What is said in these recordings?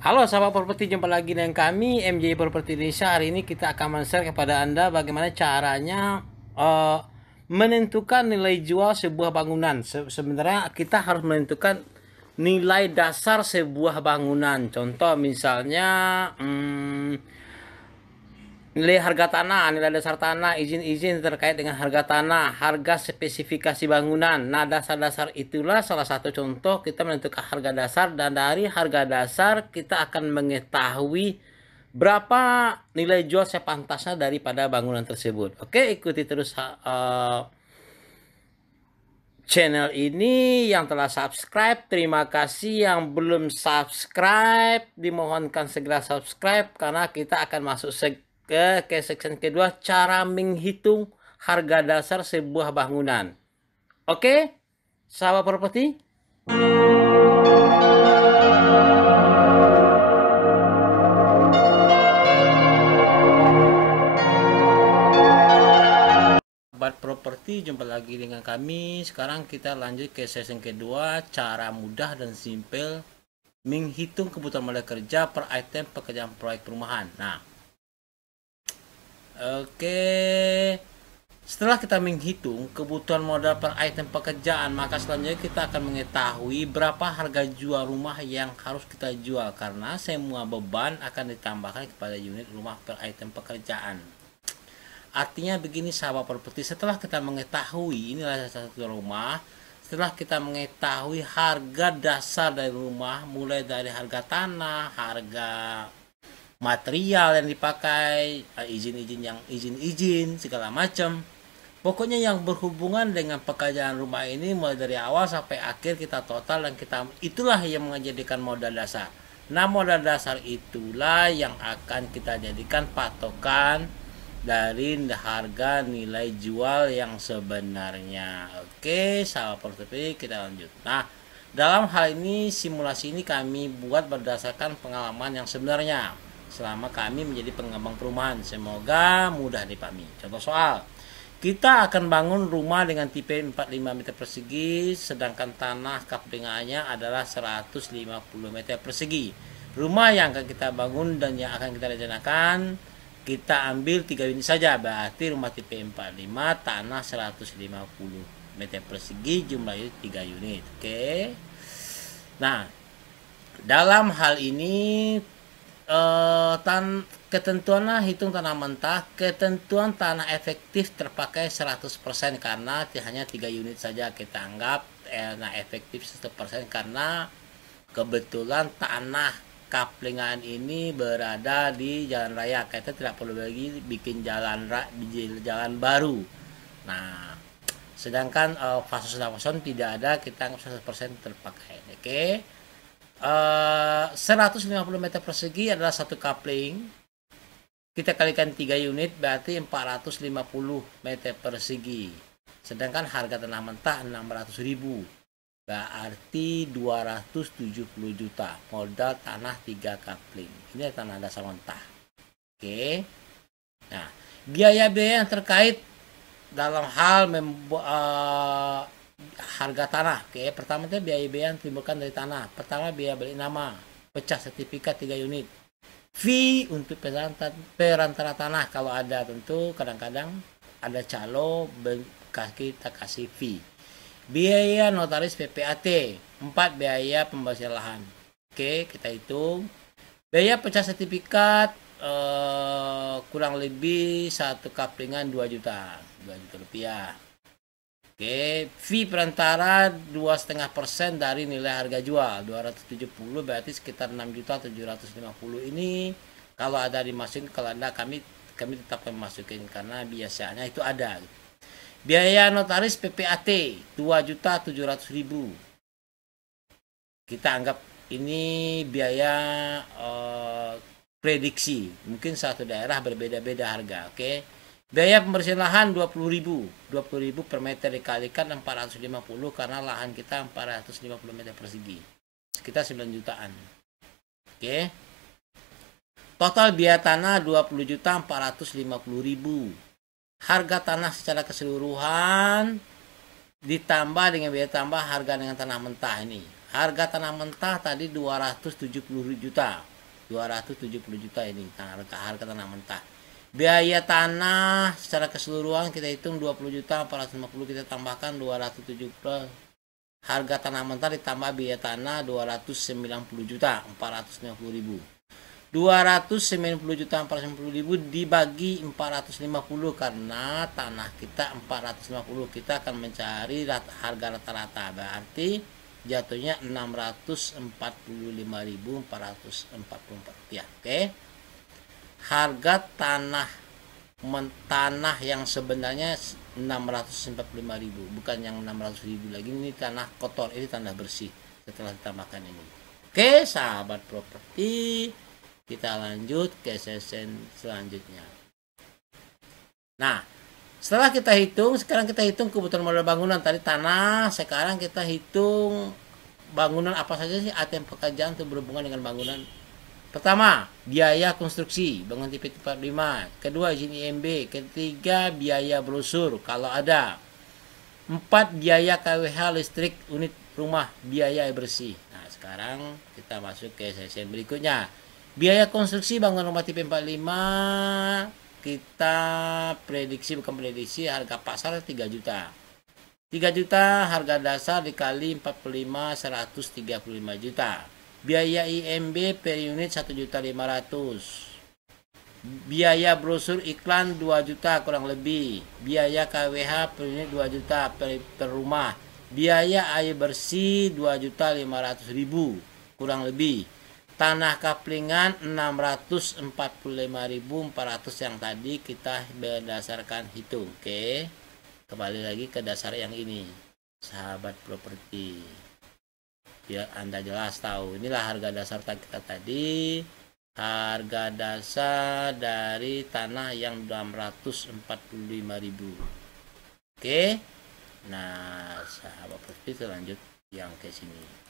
Halo sahabat properti, jumpa lagi dengan kami MJ Property Indonesia. Hari ini kita akan men-share kepada Anda bagaimana caranya menentukan nilai jual sebuah bangunan. Sebenarnya kita harus menentukan nilai dasar sebuah bangunan. Contoh misalnya nilai harga tanah, nilai dasar tanah, izin-izin terkait dengan harga tanah, harga spesifikasi bangunan. Nah, dasar-dasar itulah salah satu contoh kita menentukan harga dasar, dan dari harga dasar kita akan mengetahui berapa nilai jual sepantasnya daripada bangunan tersebut. Oke, ikuti terus channel ini. Yang telah subscribe, terima kasih. Yang belum subscribe, dimohonkan segera subscribe, karena kita akan masuk ke section kedua, cara menghitung harga dasar sebuah bangunan. Oke, sahabat properti. Sahabat properti, jumpa lagi dengan kami. Sekarang kita lanjut ke section kedua, cara mudah dan simpel menghitung kebutuhan modal kerja per item pekerjaan proyek perumahan. Nah, oke. Setelah kita menghitung kebutuhan modal per item pekerjaan, maka selanjutnya kita akan mengetahui berapa harga jual rumah yang harus kita jual, karena semua beban akan ditambahkan kepada unit rumah per item pekerjaan. Artinya begini sahabat properti, setelah kita mengetahui inilah satu rumah, setelah kita mengetahui harga dasar dari rumah, mulai dari harga tanah, harga material yang dipakai, izin segala macam. Pokoknya yang berhubungan dengan pekerjaan rumah ini mulai dari awal sampai akhir kita total, dan itulah yang menjadikan modal dasar. Nah, modal dasar itulah yang akan kita jadikan patokan dari harga nilai jual yang sebenarnya. Oke, sahabat properti, kita lanjut. Nah, dalam hal ini simulasi ini kami buat berdasarkan pengalaman yang sebenarnya selama kami menjadi pengembang perumahan. Semoga mudah dipahami. Contoh soal, kita akan bangun rumah dengan tipe 45 meter persegi, sedangkan tanah kaplingannya adalah 150 meter persegi. Rumah yang akan kita bangun dan yang akan kita rencanakan, kita ambil 3 unit saja, berarti rumah tipe 45, tanah 150 meter persegi, jumlah unit 3 unit. Oke. Nah, dalam hal ini ketentuannya hitung tanah mentah, ketentuan tanah efektif terpakai 100%, karena hanya 3 unit saja kita anggap tanah efektif 100%, karena kebetulan tanah kaplingan ini berada di jalan raya, kita tidak perlu lagi bikin jalan baru. Nah, sedangkan fasos tidak ada, kita anggap 100% terpakai. Oke. 150 meter persegi adalah satu kapling, kita kalikan 3 unit berarti 450 meter persegi, sedangkan harga tanah mentah 600.000, berarti 270 juta modal tanah 3 kapling. Ini tanah dasar mentah. Oke. Nah, biaya-biaya yang terkait dalam hal harga tanah. Oke, pertama itu biaya-biaya yang timbulkan dari tanah. Pertama, biaya balik nama, pecah sertifikat 3 unit, fee untuk perantara tanah kalau ada, tentu kadang-kadang ada calo kita kasih fee. Biaya notaris PPAT, 4 biaya pembagian lahan. Oke, kita hitung. Biaya pecah sertifikat kurang lebih satu kaplingan 2 juta rupiah. Oke, fee perantara 2,5% dari nilai harga jual 270, berarti sekitar 6.750. Ini kalau ada dimasukin, kalau ada kami tetap masukin karena biasanya itu ada. Biaya notaris PPAT 2.700.000. Kita anggap ini biaya prediksi, mungkin satu daerah berbeda-beda harga. Oke. Biaya pembersihan lahan 20.000 per meter dikalikan 450, karena lahan kita 450 meter persegi, sekitar 9 jutaan. Oke. Total biaya tanah 20.450.000. Harga tanah secara keseluruhan ditambah dengan biaya tambah harga dengan tanah mentah ini. Harga tanah mentah tadi 270 juta. 270 juta ini harga tanah mentah. Biaya tanah secara keseluruhan kita hitung 20 juta 450, kita tambahkan 270. Harga tanah mentah ditambah biaya tanah 290 juta 450 ribu. 290 juta 450 ribu dibagi 450 karena tanah kita 450, kita akan mencari harga rata-rata, berarti jatuhnya 645.444 rupiah. Oke, harga tanah yang sebenarnya 645.000, bukan yang 600.000 lagi, ini tanah kotor, ini tanah bersih setelah ditambahkan ini. Oke sahabat properti, kita lanjut ke sesi selanjutnya. Nah, setelah kita hitung, sekarang kita hitung kebutuhan modal bangunan. Tadi tanah, sekarang kita hitung bangunan apa saja sih item pekerjaan untuk berhubungan dengan bangunan. Pertama, biaya konstruksi bangunan tipe 45. Kedua, izin IMB. Ketiga, biaya brosur kalau ada. 4, biaya KWH listrik unit rumah, biaya air bersih. Nah, sekarang kita masuk ke sesi berikutnya. Biaya konstruksi bangunan rumah tipe 45, kita bukan prediksi, harga pasar 3 juta. 3 juta harga dasar dikali 45, 135 juta. Biaya IMB per unit 1.500.000. Biaya brosur iklan 2 juta kurang lebih. Biaya KWH per unit 2 juta per rumah. Biaya air bersih 2.500.000 kurang lebih. Tanah kaplingan 645.400 yang tadi kita berdasarkan hitung. Oke, kembali lagi ke dasar yang ini, sahabat properti, biar Anda jelas tahu. Inilah harga dasar kita tadi, harga dasar dari tanah yang 645.000. Oke, nah sahabat properti, lanjut yang ke sini.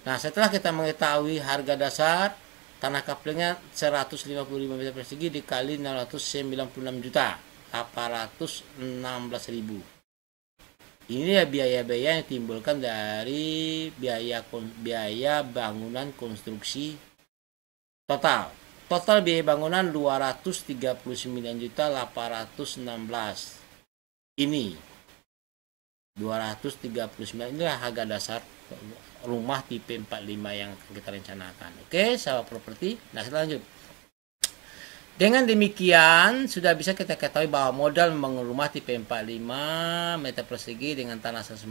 Nah, setelah kita mengetahui harga dasar tanah kaplingnya 155 meter persegi dikali 696 juta 816.000. Ini ya biaya-biaya yang timbulkan dari biaya bangunan konstruksi total. Total biaya bangunan 239.816. Ini 239, inilah harga dasar rumah tipe 45 yang kita rencanakan. Oke, sahabat properti. Nah, selanjutnya, dengan demikian sudah bisa kita ketahui bahwa modal membangun rumah tipe 45 meter persegi dengan tanah 150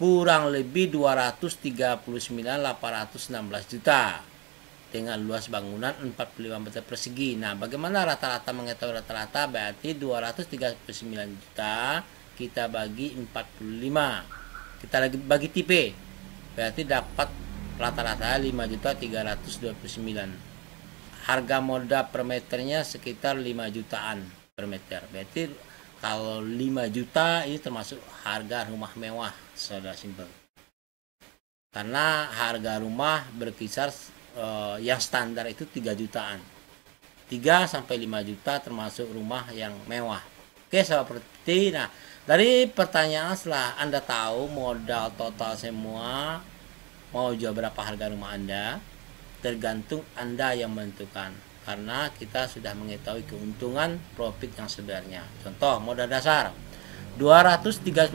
kurang lebih 239.816 juta dengan luas bangunan 45 meter persegi. Nah, bagaimana rata-rata mengetahui rata-rata? Berarti 239 juta kita bagi 45. Kita lagi bagi tipe, berarti dapat rata-rata 5.329. Harga modal per meternya sekitar 5 jutaan per meter. Berarti kalau 5 juta ini termasuk harga rumah mewah, saudara simpel. Karena harga rumah berkisar yang standar itu 3 jutaan. 3 sampai 5 juta termasuk rumah yang mewah. Oke, seperti nah, dari pertanyaan setelah Anda tahu modal total semua, mau jual berapa harga rumah Anda, tergantung Anda yang menentukan. Karena kita sudah mengetahui keuntungan profit yang sebenarnya. Contoh modal dasar 239.816,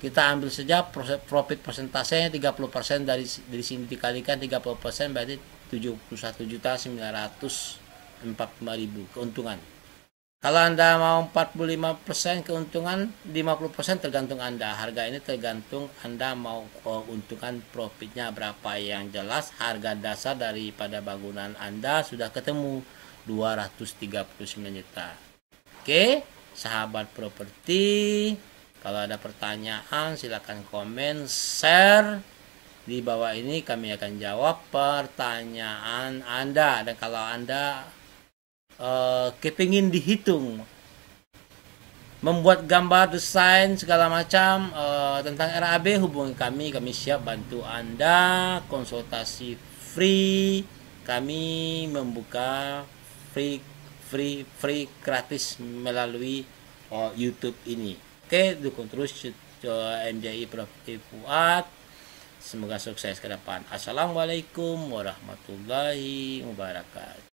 kita ambil saja profit persentasenya 30%, dari sini dikalikan 30% berarti 71.945.000 keuntungan. Kalau Anda mau 45% keuntungan, 50% tergantung Anda. Harga ini tergantung Anda mau keuntungan profitnya berapa. Yang jelas harga dasar daripada bangunan Anda sudah ketemu 239 juta. Oke, sahabat properti, kalau ada pertanyaan silakan komen, share di bawah ini, kami akan jawab pertanyaan Anda. Dan kalau Anda kepingin dihitung, membuat gambar, desain segala macam tentang RAB, hubungi kami siap bantu Anda. Konsultasi free, kami membuka free gratis melalui YouTube ini. Oke, dukung terus MJI Properti Fuad. Semoga sukses ke depan. Assalamualaikum warahmatullahi wabarakatuh.